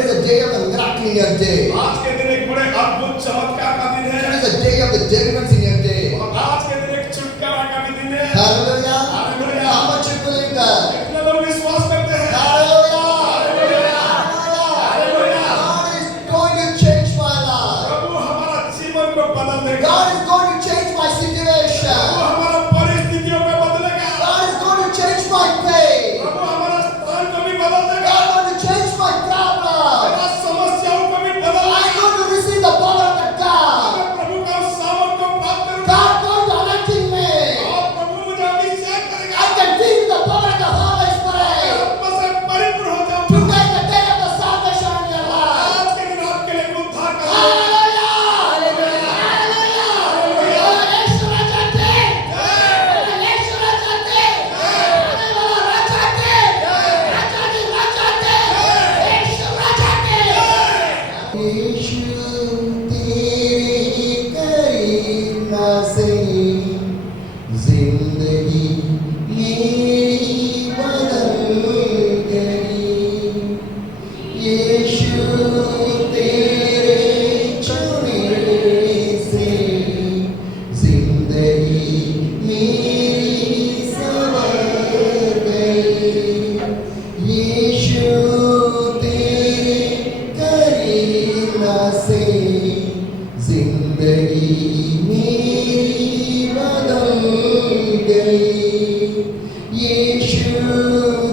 Today is a day of the miracle in your day. आज के दिन एक बड़े अद्भुत चमत्कार का दिन है। Today is a day of the deliverance in your day. और आज के दिन एक छुटकारा का भी दिन है। Hallelujah. Hallelujah. How much you believe that? कितने लोग विश्वास करते हैं? Hallelujah. Hallelujah. Hallelujah. God is going to change my life. प्रभु हमारा जीवन को बदल देगा। God is going to change my situation. प्रभु हमारा परिस्थितियों को बदलेगा। God is going to change my pain. प्रभु हमारा स्थान को भी बदल देगा। God is going to change my problem. हमारा समस्याओं को भी बदल I'm देगा। going to receive the power of the God. मैं प्रभु का उस सामर्थ को प्राप्त करूंगा। God going to anointing me. और प्रभु मुझे अभिषेक करेगा। I can feel the power of the Holy Spirit. आत्मा से परिपूर्ण हो जाऊंगा। Today is the day of the salvation in your life. आज के दिन आपके लिए उद्धार का दिन है। Hallelujah. Hallelujah. Hallelujah. Yesu Raja de. Yesu Raja de. Raja de. Raja de. Raja de. Yesu Raja de. यीशु तेरे करीना से जिंदगी मेरी बदल गई। यीशु तेरे छूने से जिंदगी मेरी संवर गई। यीशु तेरे करीना से जिंदगी मेरी बदल गई। यीशु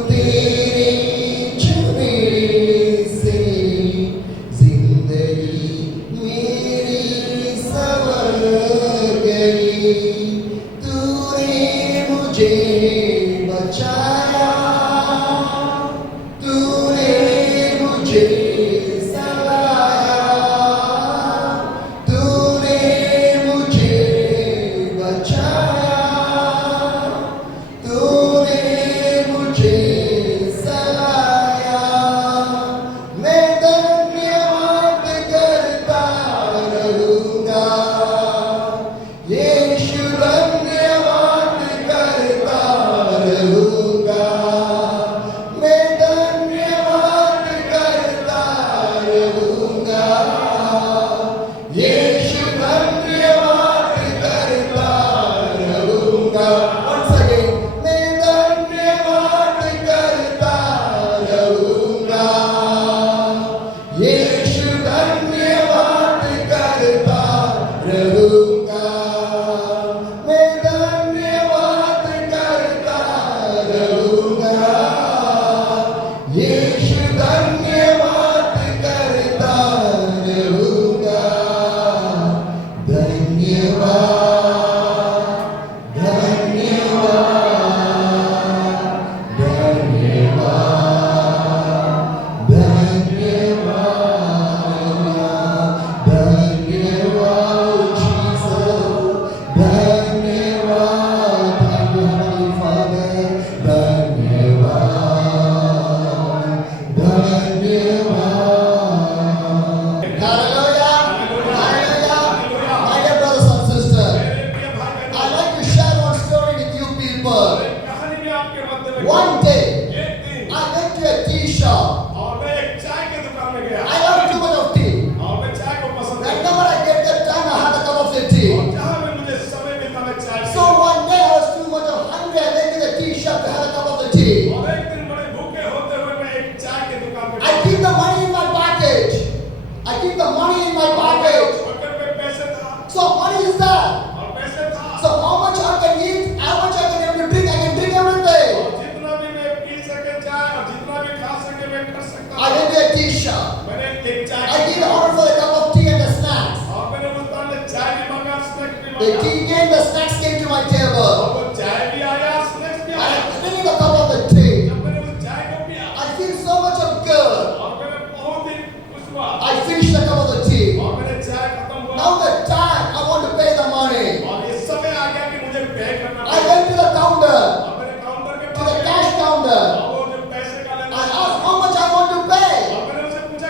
तेरे छूने से जिंदगी मेरी संवर गई। तूने मुझे बचाया, तूने मुझे सलाया, तूने मुझे बचाया, तूने मुझे सलाया। मैं धन्यवाद करता रहूंगा। यीशु धन्यवाद करता रहूंगा। मैं धन्यवाद करता रहूंगा। यीशु धन्यवाद करता रहूंगा। Once again, मैं धन्यवाद करता रहूंगा। यीशु धन्यवाद करता रहूंगा। मैं धन्यवाद करता रहूंगा। यीशु धन्यवाद करता रहूंगा। धन्यवाद, धन्यवाद, धन्यवाद, धन्यवाद, धन्यवाद Jesus, धन्यवाद Thank you Heavenly Father, धन्यवाद, धन्यवाद। Hallelujah, hallelujah. My dear brothers and sisters, I'd like to share one story with you people. कहानी में आपके मध्य में One day, एक दिन I went to a tea shop. और मैं एक चाय की दुकान में गया I love too much of tea. और मैं चाय को पसंद करता Whenever I get the time, I have a cup of the tea. हूं। जहां भी मुझे समय मिलता मैं चाय So one day I was too much of hungry. I went to the tea shop to have a cup of the tea. और एक दिन बड़े भूखे होते हुए मैं एक चाय की दुकान पे I keep the money in my package. I keep the money in my package. Pocket में पैसे था So money is there. और पैसे था So how much I can eat, how much I can able to drink, I can drink everything. और जितना भी मैं पी सके चाय और जितना भी खा सके मैं कर सकता I went to a tea shop. मैंने एक चाय I gave an order for a cup of tea and the snacks. और मैंने उस दुकान में चाय भी मांगा स्नैक्स भी The मांगा tea came, the snacks came to my और table. वो चाय भी आया स्नैक्स भी I आया am drinking the cup of the tea. जब मैंने उस चाय को पिया I feel so much of good. और मैंने बहुत ही खुश हुआ I finished the cup of the tea. और मैंने चाय खत्म हुआ Now the time I want to pay the money. और ये समय आ गया कि मुझे पे करना I went to the counter, और मैंने काउंटर के to the cash counter. और वो जो पैसे का I लेना asked how much I want to pay. और मैंने उसे पूछा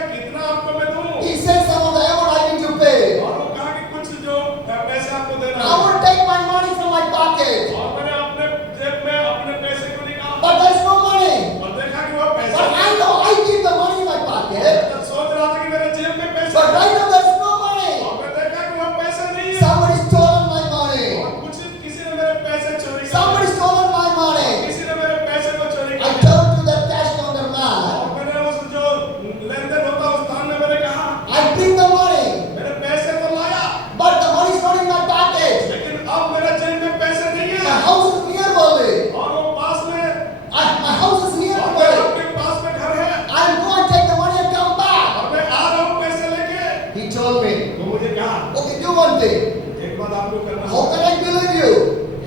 को करना How can I believe you?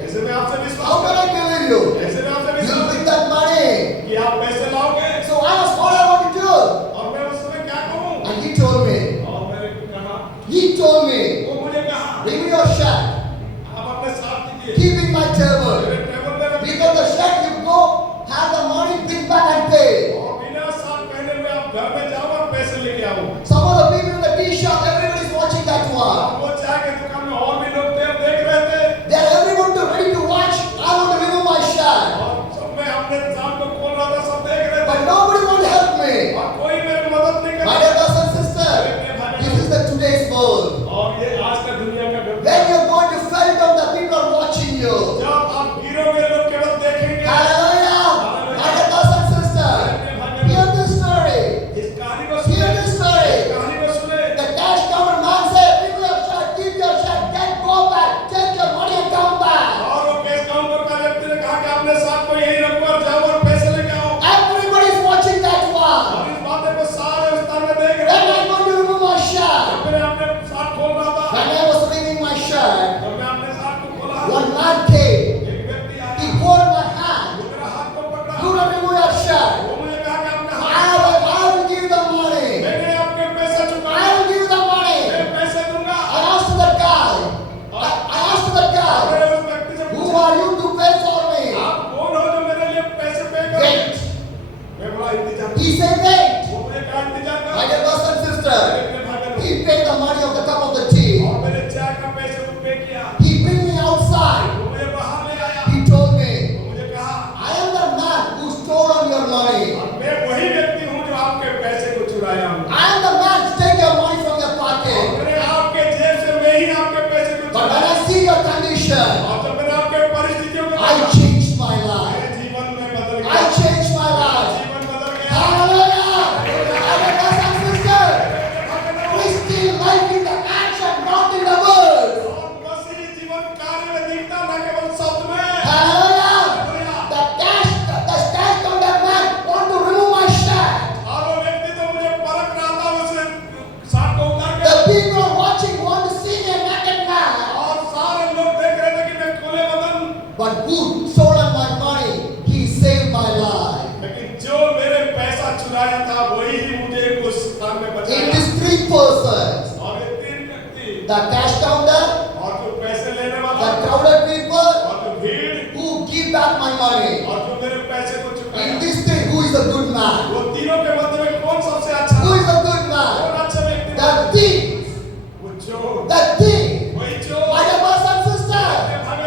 कैसे मैं आपसे How विश्वास can I believe you? कैसे मैं आपसे You विश्वास bring that money. कि आप पैसे लाओगे So I asked what I want to do. और मैं उस समय क्या कहूँ And he told me. और मैंने कहा He told me. वो मुझे कहा Bring me your shirt. आप अपने साथ कीजिए Keep in my table. मेरे टेबल पे रखिए Because the shirt you go, have the money, bring back and pay. और बिना साथ पहने हुए आप घर में जाओ और पैसे लेके आओ Some of the people in the tea shop, everybody is watching that one. वो चाय के दुकान में और भी लोग थे देख रहे थे They are everyone to ready to watch. I want to remove my shirt. और सब मैं अपने जान को खोल रहा था सब देख रहे थे But nobody want to help me. और कोई मेरी मदद नहीं कर My रहा dear brothers and sisters, this is the today's world. और ये आज का दुनिया का गड्ढा When you're going to fell down, the people are watching you. जब आप गिरोगे लोग केवल देखेंगे Hallelujah. My dear brothers and sisters, hear this story. इस कहानी को Hear सुने this story. कहानी को सुने The cash counter man said, "Bring your shirt, keep your shirt, then go back, take your money and come back." और वो case counter का व्यक्ति ने कहा कि आपने साथ को यही रखो और जाओ और पैसे लेके आओ Everybody is watching that one. और इस बातें को सारे विस्तार में देख रहे Then थे I want to remove my shirt. मैंने अपने साथ खोल रहा था When I was removing my shirt, जब मैं अपने साथ को खोला one man came. एक व्यक्ति He आया hold my hand. वो मेरा हाथ को पकड़ा You don't remove your shirt. वो मुझे कहा कि आपने I will give you the money. मैंने आपके पैसे I चुकाए will give you the money. मैं पैसे दूंगा I asked the guy. I asked the guy, मैंने उस व्यक्ति से who पूछा are you to pay for me? आप कौन हो जो मेरे लिए पैसे पे करो Wait. मैं बोला इंतजार He said, wait. वो मुझे कहा इंतजार My कर dear brothers and sisters, मेरे भाई बहनों, he paid the money of the cup of the tea. और मेरे चाय का पैसे को पे किया He bring me outside. वो मुझे बाहर ले आया He told me, वो मुझे कहा I am the man who stole all your money. मैं वही व्यक्ति हूँ जो आपके पैसे को चुराया हूँ I am the man to take your money from your pocket. मैंने आपके जेब से मैं ही आपके पैसे को But when चुराया I see your condition, और जब मैंने आपके परिस्थितियों को I देखा, changed my life. मेरे जीवन में बदल I गया changed my life. जीवन बदल गया Hallelujah! My dear brothers and sisters, Christian life in the action, not in the words. और मसीही जीवन कार्य में दिखता न केवल शब्द में Hallelujah! Hallelujah. The stash counter man want to remove my shirt. और वो व्यक्ति तो मुझे परख रहा था उसे साथ को उतार The के people watching want to see me a naked man. और सारे लोग देख रहे थे कि मैं खुले बदन But who stolen my money? He saved my life. लेकिन जो मेरे पैसा चुराया था वही मुझे उस स्थान में In बचाया these three persons, और ये तीन व्यक्ति the cash counter, और जो पैसे लेने the वाला crowded people, और जो भीड़ who give back my money. और जो मेरे पैसे को In चुकाया these three, who is the good man? वो तीनों के मध्य में कौन सबसे अच्छा Who is the good man? कौन अच्छा व्यक्ति The thief. वो चोर The thief. वही चोर My dear brothers and sisters,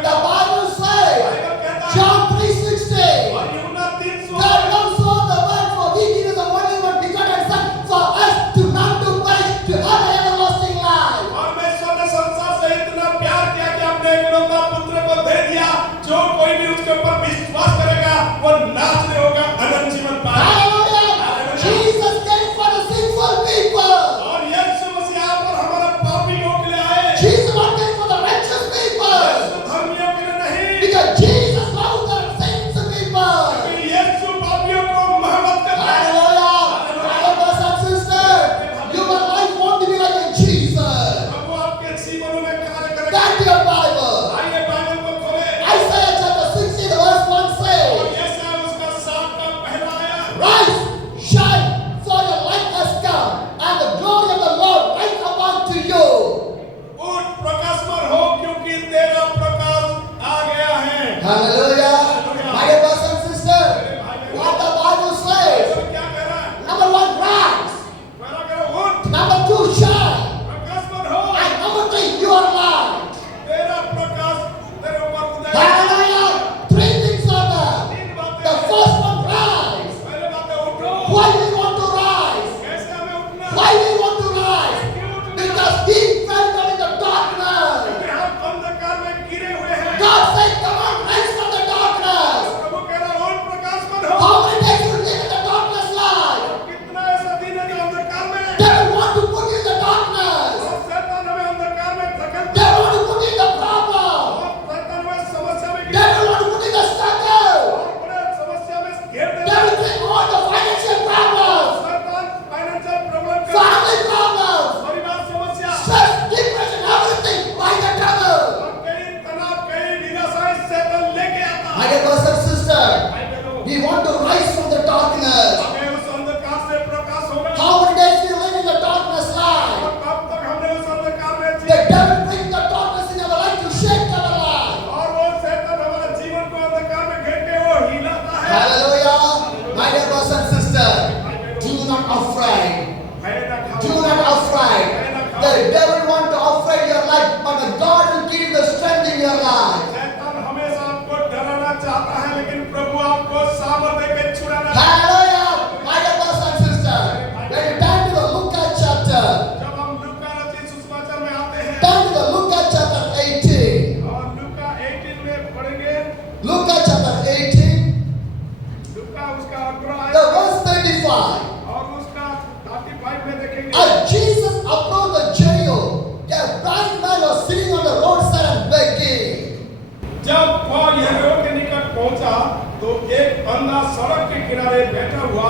the Bible says, Bible कहता है John 3:16, और यूहन्ना 3:16 God loves so the world for He gave the only one begotten Son for us to not to perish to have an everlasting life. और मैं ईश्वर ने संसार से इतना प्यार किया कि अपने एकलौता पुत्र को दे दिया जो कोई भी उसके ऊपर विश्वास करेगा वो नाश नहीं होगा अनंत जीवन पाएगा Hallelujah! Jesus came for the sinful people. और यीशु मसीह यहाँ पर हमारा पापी लोग के लिए आए Jesus was came for the righteous people. यीशु धर्मियों के लिए नहीं Because Jesus loves the sinful people. क्योंकि यीशु पापियों को मोहब्बत करता है Hallelujah! My dear brothers and sisters, your life won't be like Jesus. प्रभु आपके जीवन में कार्य करेगा That's your Bible. आइए बाइबल को खोले Isaiah chapter 60 verse 1 और says, यशायाह उसका 7 का पहला आया Rise, shine, for your light has come, and the glory of the Lord rise upon to you. उठ प्रकाश पर हो क्योंकि तेरा प्रकाश आ गया है Hallelujah! My dear brothers and sisters, what the Bible says, तो क्या कह रहा है number 1, rise. पहला कह रहा है, उठ Number 2, shine. प्रकाश पर हो And number 3, you are light. तेरा प्रकाश तेरे ऊपर उदय Hallelujah! 3 things are there. तीन बातें The हैं। first one, rise. पहले बातें उठो Why we want to rise? कैसे हमें उठना Why we want to rise? क्यों उठना Because he fell down in the darkness. क्योंकि हम अंधकार में गिरे हुए हैं God said, come on, rise from the darkness. प्रभु कह रहा है, उठ प्रकाश पर हो How many days you live in the darkness life? कितना ऐसा दिन है जो अंधकार में है? They want to put you in the darkness. और शैतान हमें अंधकार में धकेलता They है want to put you in the problem. और शैतान हमें समस्या में They गिरा want to put you in the struggle. और बड़े समस्या में घेर They देता है will bring all the financial problems. शैतान financial problem Father, The devil want to afraid your life, but the God will give you the strength in your life. शैतान हमेशा आपको डराना चाहता है, लेकिन प्रभु आपको सामर्थ्य देके छुड़ाना चाहता Hallelujah! My dear brothers and sisters, when you turn to the Luke chapter, है। जब हम लूका रचित सुसमाचार में आते हैं turn to the Luke chapter 18. और लूका 18 में पढ़ेंगे, Luke chapter 18, लूका उसका 18 the verse 35. और उसका 35 में देखेंगे। As Jesus approached the Jericho, a blind man was sitting on the roadside and begging. जब वह यरीहो के निकट पहुंचा तो एक अंधा सड़क के किनारे बैठा हुआ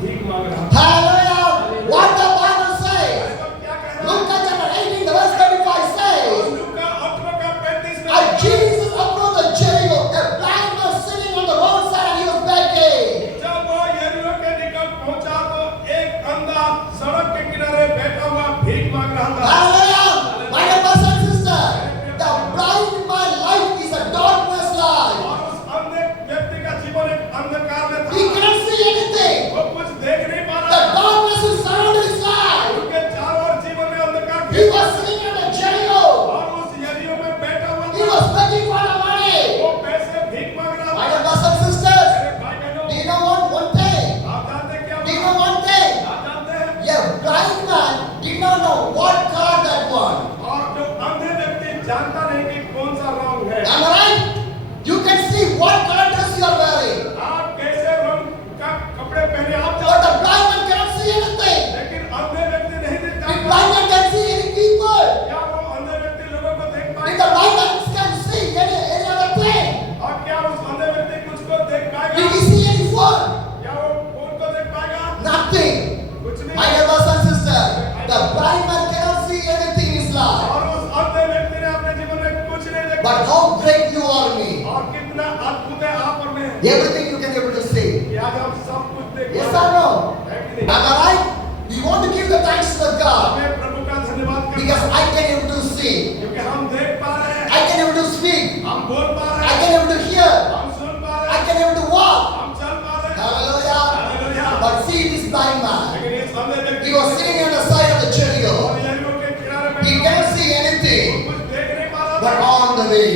भीख मांग रहा था। Hallelujah! What the Bible says? तो क्या कह रहा Luke chapter 18, the verse 35 है? says, लूका 18 का 35 में as Jesus approached the Jericho, a blind man was sitting on the roadside and he was begging. जब वह यरीहो के निकट पहुंचा तो एक अंधा सड़क के किनारे बैठा हुआ भीख मांग रहा था। Hallelujah! My dear brothers and sisters, the blind man's life is a darkness life. और उस अंधे व्यक्ति का जीवन एक अंधकार में He था। cannot see anything. वो कुछ देख नहीं पा The रहा था। darkness is surrounding his life. उनके चारों ओर जीवन में अंधकार He घिरा was sitting on the Jericho. और उस यरीहो में बैठा हुआ He था। was begging for the money. वो पैसे भीख मांग रहा My था। dear brothers and sisters, मेरे भाई बहनों, do you know one thing? आप जानते हैं क्या Do you हुआ? know one thing? आप जानते हैं? Yeah, blind man did not know what color that was. और जो अंधे व्यक्ति जानता नहीं कि कौन सा रंग है। Am I right? You can see what color dress you are wearing. आप कैसे रंग का कपड़े पहने आप But जानते the हैं। blind man cannot see anything. लेकिन अंधे व्यक्ति नहीं देख The सकता। blind man can see any people. क्या वो अंधे व्यक्ति लोगों को देख If the पाएगा? blind man can see any other thing. और क्या उस अंधे व्यक्ति कुछ को देख Did पाएगा? he see any phone? क्या वो फोन को देख पाएगा? Nothing. कुछ नहीं। My dear brothers and sisters, the blind man cannot see anything in his life. और उस अंधे व्यक्ति ने अपने जीवन में कुछ नहीं देखा। But how great you are me. और कितना अद्भुत है आप और मैं। Everything you can able to see. कि आज हम सब कुछ देख Yes पा or रहे no? हैं। है कि नहीं? Am I right? We want to give the thanks to the God हमें प्रभु का धन्यवाद करना because है, I can able to see. क्योंकि हम देख पा रहे हैं, I can able to speak. हम बोल पा रहे I हैं, can able to hear. हम सुन पा रहे I हैं, can able to walk. हम चल पा रहे हैं। Hallelujah. Hallelujah. But see this blind man. लेकिन इस अंधे व्यक्ति He was sitting on the side of the और Jericho. यरीहो के किनारे He बैठा cannot see anything. कुछ देख नहीं पा रहा But था। on the way,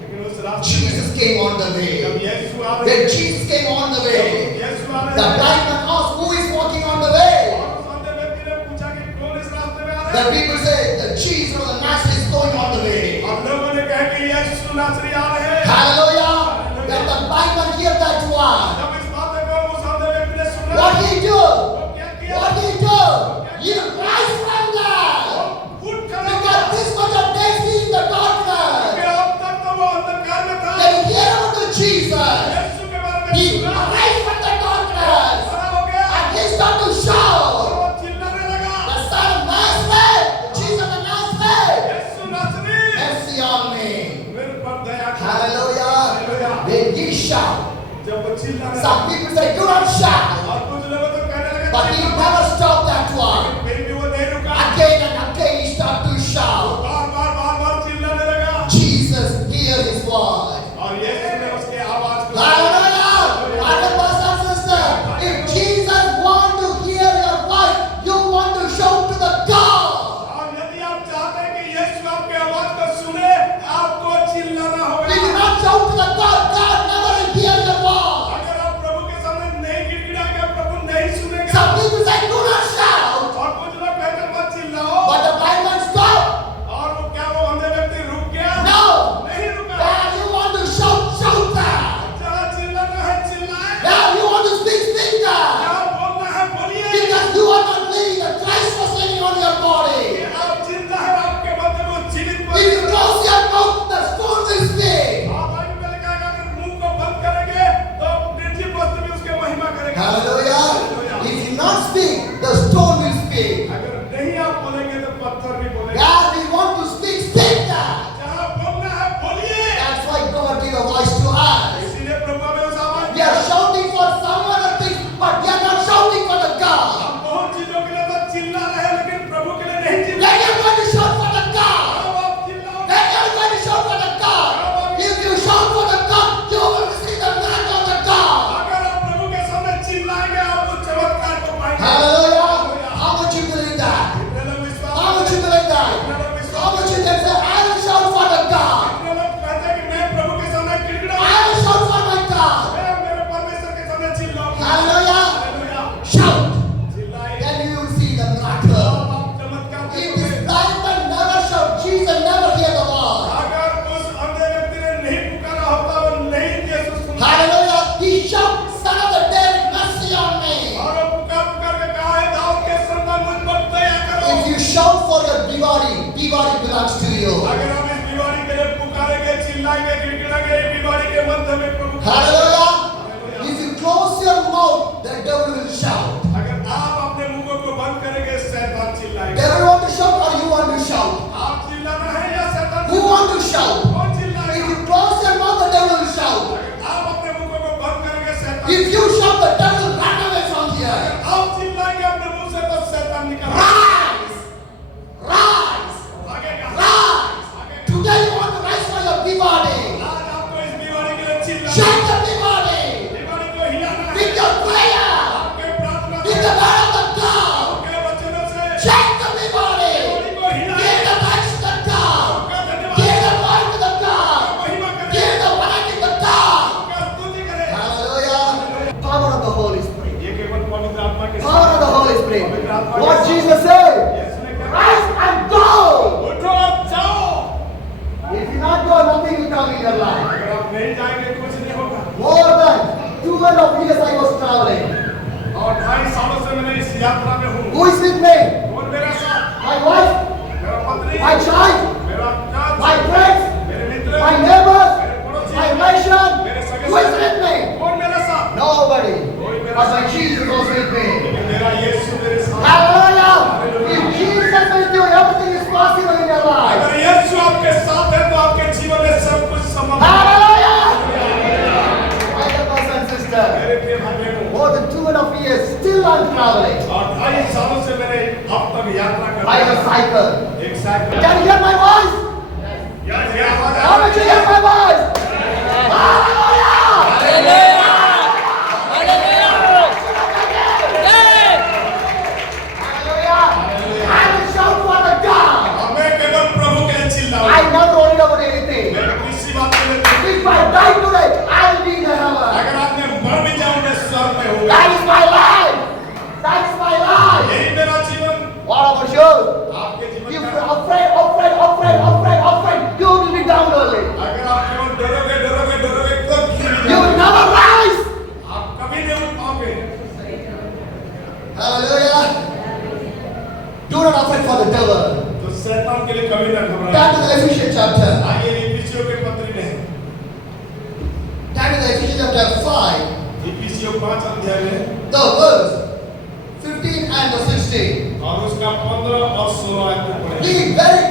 लेकिन उस रास्ते Jesus came on the में way. जब यीशु आ रहे When Jesus came on the way, Yeshu uh the रहे blind man asked, who is walking on the way? और उस अंधे व्यक्ति ने पूछा कि कौन इस रास्ते में आ रहा The है? people say, the Jesus or the Master is going on the way. और लोगों ने कहा कि यीशु नासरी आ रहे हैं। Hallelujah. When the blind man heard that one, जब इस बात को उस अंधे व्यक्ति ने सुना, what did he do? वो क्या किया? What did he do? He rise from there. उठ खड़ा हुआ। Because this much of days he in the darkness. क्योंकि अब तक तो वो अंधकार में था। Then he heard about the Jesus. यीशु के बारे में He सुना, arise from the darkness. खड़ा हो गया And he started to और shout. वो चिल्लाने लगा, The Son of Nazareth, Jesus of Nazareth, यीशु नासरी, mercy on me. मेरे पर दया कर। Hallelujah. Then he shout. जब वो चिल्लाने Some लगा, people say, do not shout. और कुछ लोग तो कहने लगे, But he never stopped that one. फिर भी वो नहीं रुका। Again and again he started to shout. बार चिल्लाने लगा Jesus heard his voice. और यीशु ने उसके आवाज को Hallelujah. My dear brothers and sisters, if Jesus want to hear your voice, you want to shout to the God. और यदि आप चाहते हैं कि यीशु आपके आवाज को सुने, आपको चिल्लाना If होगा। you not shout to the God, God never will hear your voice. अगर आप प्रभु के सामने नहीं गिड़गिड़ाएंगे, प्रभु नहीं सुनेगा। Some people say, do not shout. और कुछ लोग कहते मत चिल्लाओ। But the blind man stopped. और वो क्या वो अंधे व्यक्ति रुक गया? No. नहीं रुका। Now you want to shout, shout that. जहाँ चिल्लाना है चिल्लाए, Now you want to speak, speak that. जहाँ बोलना है बोलिए। Because you are not living the Christ was living on your body. कि आप जिंदा है, आपके मध्य में वो जीवित If बने। you close your mouth, the stone will speak. आप बाइबल में लिखा है कि अगर मुंह को बंद करेंगे, तो निर्जीव वस्तु भी उसकी महिमा करेगी। Hallelujah. If you not speak, the stone will speak. अगर नहीं आप बोलेंगे तो पत्थर भी बोलेगा। God, we want to speak, speak that. जहाँ बोलना है बोलिए। That's why God gave a voice to us. इसीलिए प्रभु हमें उस आवाज We are shouting for some other things, but we are not shouting for the God. हम बहुत चीजों के लिए तो चिल्ला रहे हैं, लेकिन प्रभु के लिए नहीं चिल्ला। Let everybody shout for the God. अब आप चिल्लाओ। Let everybody shout for the God. If you shout for the God, you will receive the miracle of the God. अगर आप प्रभु के सामने चिल्लाएंगे, आप उस चमत्कार को पाएंगे। Hallelujah. How much you believe that? if you shout for your Diwali belongs to you. अगर हम इस दिवाली के लिए पुकारेंगे, चिल्लाएंगे, गिड़गिड़ाएंगे, दिवाली के मध्य में प्रभु Hallelujah. If you close your mouth, the devil will shout. अगर आप अपने मुंह को बंद करेंगे, शैतान चिल्लाएगा। Devil want to shout or you want to shout? आप चिल्लाना है या शैतान? Who want to shout? कौन If चिल्लाएगा? you close your mouth, the devil will shout. आप अपने मुंह को बंद करेंगे, शैतान। If you shout, the devil will run away from here. आप चिल्लाएंगे अपने मुंह से तो शैतान निकल Rise! Rise! भागेगा। Rise! Today you want to rise for your Diwali. आज आपको इस दिवाली के लिए चिल्लाना Shout है। the Diwali दिवाली को हिलाना है। with your prayer, आपके प्रार्थना with से, the word of the God. आपके वचनों से Shout the Diwali. दिवाली को हिलाना Give है। the thanks to the God. आपका धन्यवाद Give the glory to the God. महिमा करें, Give the honor to the God. आपका स्तुति करें। Hallelujah. Power of the Holy Spirit. ये केवल पवित्र आत्मा के Power of the Holy Spirit. पवित्र आत्मा के What साथ- Jesus said. यीशु ने कहा, Rise and go. उठो और जाओ। If you not go, nothing will come in your life. अगर आप नहीं जाएंगे कुछ नहीं होगा। More than 200 years I was traveling. और 2.5 सालों से मैंने इस यात्रा में हूँ। Who is with me? कौन मेरे साथ? My wife, मेरा पत्नी, my child, मेरा जात, my friends, मेरे मित्र, my neighbors, मेरे पड़ोसी, my relation. मेरे सगे Who is with me? कौन मेरे साथ? Nobody. But my Jesus was with me. लेकिन मेरा यीशु मेरे साथ। Hallelujah. If Jesus is with you, everything is possible in your life. अगर यीशु आपके साथ है तो आपके जीवन में सब कुछ संभव है। Hallelujah. My dear brothers and sisters, मेरे प्रिय भाई बहनों, more than 2.5 years, still I'm traveling. और 2.5 सालों से मैंने अब तक यात्रा कर By a cycle. एक cycle. Can you hear my voice? यार ये आवाज How much you hear my voice? Hallelujah. Hallelujah. I will shout for the God. और मैं केवल प्रभु के लिए चिल्लाऊं। I never worried about anything. मैं किसी बात के लिए नहीं- If I die today, I'll be in heaven. अगर आप में मर भी जाऊं मैं स्वर्ग में हूँ। That is my life. That is my life. यही मेरा जीवन। What about you? आपके जीवन If का you're afraid, you will be down early. अगर आप केवल डरोगे डरोगे डरोगे तो गिर You जाओगे। will never rise. आप कभी नहीं उठ पाओगे। Hallelujah. Do not afraid for the devil. तो शैतान के लिए कभी ना घबराएं। Turn to the Ephesians chapter. आइए इफिसियों के पत्री में Turn to the Ephesians chapter 5, इफिसियों 5 अध्याय में the verse 15 and the 16. और उसका 15 और 16 आयत में पढ़ें। Be very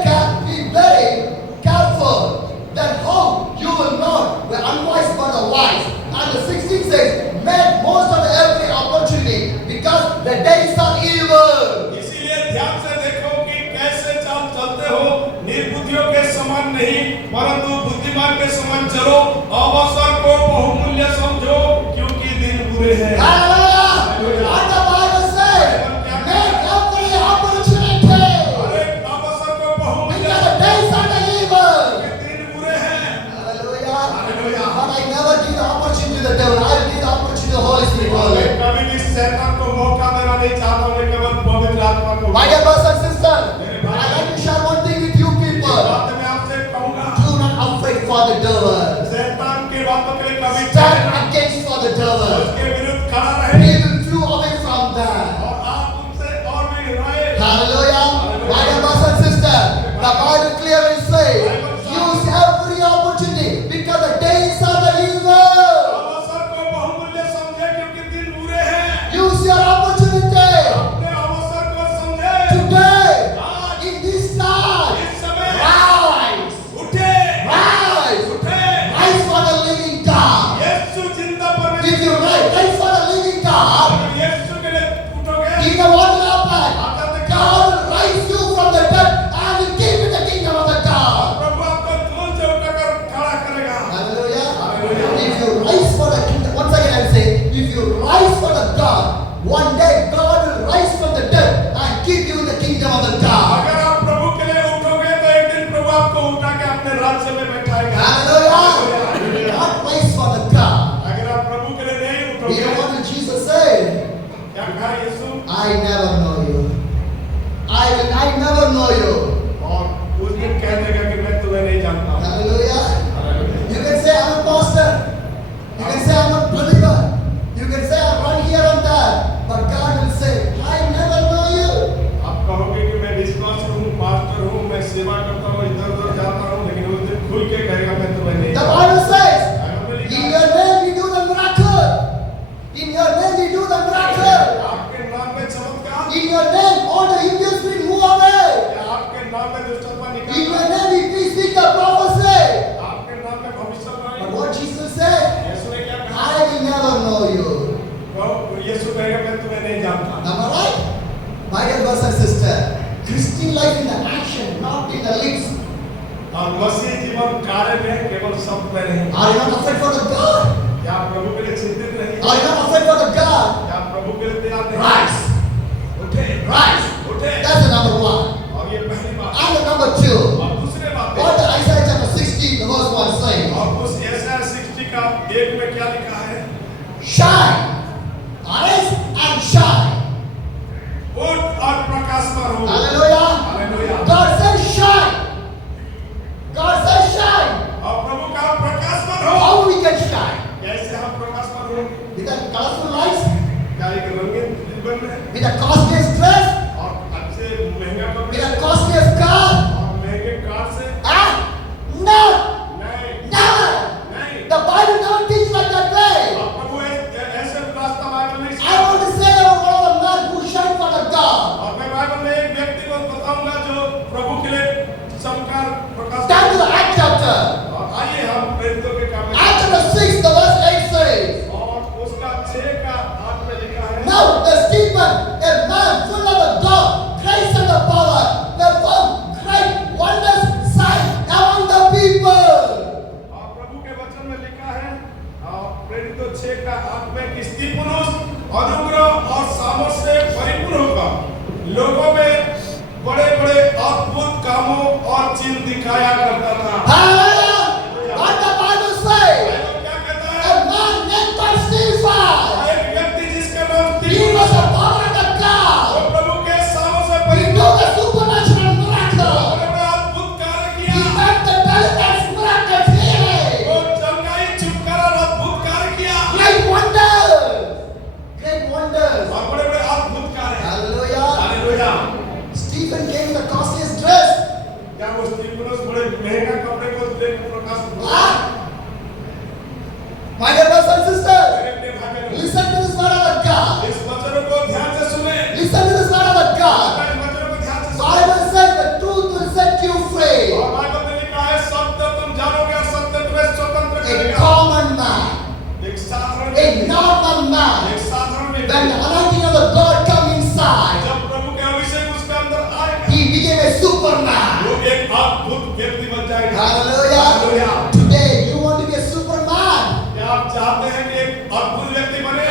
careful that how you will not be unwise but the wise. And the 16 says, make most of every opportunity because the days are evil. इसीलिए ध्यान से देखो कि कैसे चाल चलते हो, निर्बुद्धियों के समान नहीं परंतु बुद्धिमान के समान चलो, अवसर को बहुमूल्य समझो क्योंकि दिन बुरे हैं। Hallelujah. What the Bible says, make every opportunity अरे अवसर को बहुमूल्य because the days are the evil. दिन बुरे हैं। Hallelujah. Hallelujah. But I never give the opportunity to the devil. I will give the opportunity to the Holy Spirit मैं only. कभी भी शैतान को मौका देना नहीं चाहता हूँ, मैं केवल पवित्र आत्मा को। My dear brothers and sisters, I like to share one thing with you people. बात मैं आपसे कहूँगा, Do not afraid for the devil. शैतान की बातों के लिए कभी Stand against for the devil. उसके विरुद्ध खड़ा He रहे will flew away from that. और आप उनसे और भी रहे। Hallelujah. My dear brothers and sisters, the Bible clearly says, use every opportunity because the days are the evil. अवसर को बहुमूल्य समझे क्योंकि दिन बुरे हैं। Use your opportunity अपने अवसर को समझे। today, आज in this time. इस समय Rise. उठे, Rise. उठे। Rise for the living God. यीशु जिंदा परमेश्वर। If you rise for the living God, अगर यीशु के लिए उठोगे, you know what will happen? आप जानते क्या? God will raise you from the dead and will give you the kingdom of the God. प्रभु आपको धूल से उठाकर खड़ा करेगा। Hallelujah. Hallelujah. If you rise for the kingdom, once again I say, if you rise for the God, one day God will rise from the dead and give you the kingdom of the God. अगर आप प्रभु के लिए उठोगे तो एक दिन प्रभु आपको उठा के अपने राज्य में बैठाएगा। Hallelujah. Not rise for the God. अगर आप प्रभु के लिए नहीं You उठोगे, know what did Jesus say? क्या कहा यीशु? I never know you. I never know you. और उस दिन कह देगा कि मैं तुम्हें नहीं जानता हूँ। Hallelujah. You can say I'm a pastor. You can say I'm a believer. You can say I run here and there. But God will say, I never know you. आप कहोगे कि मैं Christian life in the action, not in the lips. और मसीह जीवन कार्य में केवल शब्द में नहीं। Are you not afraid for the God? क्या आप प्रभु के लिए चिंतित नहीं? Are you not afraid for the God? क्या आप प्रभु के लिए तैयार नहीं? Rise. उठे, Rise. उठे। That's the number one. और ये पहली बात। And the number two. और दूसरी बात। What the Isaiah chapter 60, the verse 1 saying? और उस यशायाह 60 का 1 में क्या लिखा है? Shine. Arise and shine. उठ और प्रकाशमान हो। Hallelujah. Hallelujah. God says shine. God says shine. और प्रभु का प्रकाशमान हो। How we can shine? कैसे हम प्रकाशमान हो? With the colorful lights? क्या एक रंगीन जीवन में? With the costliest dress? और अच्छे महंगा With कपड़े? the costliest car? और महंगे कार से? Ah? No. नहीं, Never. नहीं। The Bible never teaches like that way. और प्रभु ऐसे रास्ता बाइबल नहीं I want to say about one of the men who shine for the God. और मैं बाइबल में एक व्यक्ति को बताऊंगा जो प्रभु के लिए चमकार प्रकाश। Stand to the Acts chapter. और आइए हम प्रेरितों के काम में। Acts chapter 6, the verse 8 says. और उसका 6 का 8 में लिखा है। Now the Stephen, a man full of the God, grace and the power, performed great wonders, signs among the people. और प्रभु के वचन में लिखा है और प्रेरितों 6 का 8 में कि स्तिफनुस अनुग्रह और सामर्थ से परिपूर्ण होकर लोगों में बड़े-बड़े अद्भुत कामों और चिन्ह दिखाया करता था। Hallelujah! What the Bible says? Bible क्या कहता है? A man named God Stephen. एक व्यक्ति जिसका नाम He Stephanus was a power of the वो God. प्रभु के सामर्थ से He परिपूर्ण did a supernatural miracle. बड़े-बड़े अद्भुत कार्य He किया। made the deliverance miracles healing. वो चंगाई छुटकारा और अद्भुत कार्य किया। Great wonders. Great wonders. और बड़े-बड़े अद्भुत कार्य। Hallelujah. Hallelujah. Stephen gave the costliest dress. क्या वो स्तिफनुस बड़े महंगा कपड़े को लेकर प्रकाश Ah. My dear brothers and sisters, मेरे प्रिय भाई बहनों, listen to this word of the God. इस वचन को ध्यान से सुने। Listen to this word of the God. इस वचन को ध्यान से सुने। Bible says the truth will set you free. और बाइबल में लिखा है सत्य तुम जानोगे और सत्य तुम्हें स्वतंत्र A करेगा। common man, एक साधारण a normal man, एक साधारण when व्यक्ति the anointing of the God come inside, जब प्रभु के अभिषेक उसके अंदर आएगा he became a superman. वो एक अद्भुत व्यक्ति बन जाएगा। Hallelujah. Today you want to be a superman. क्या आप चाहते हैं कि एक अद्भुत व्यक्ति बने?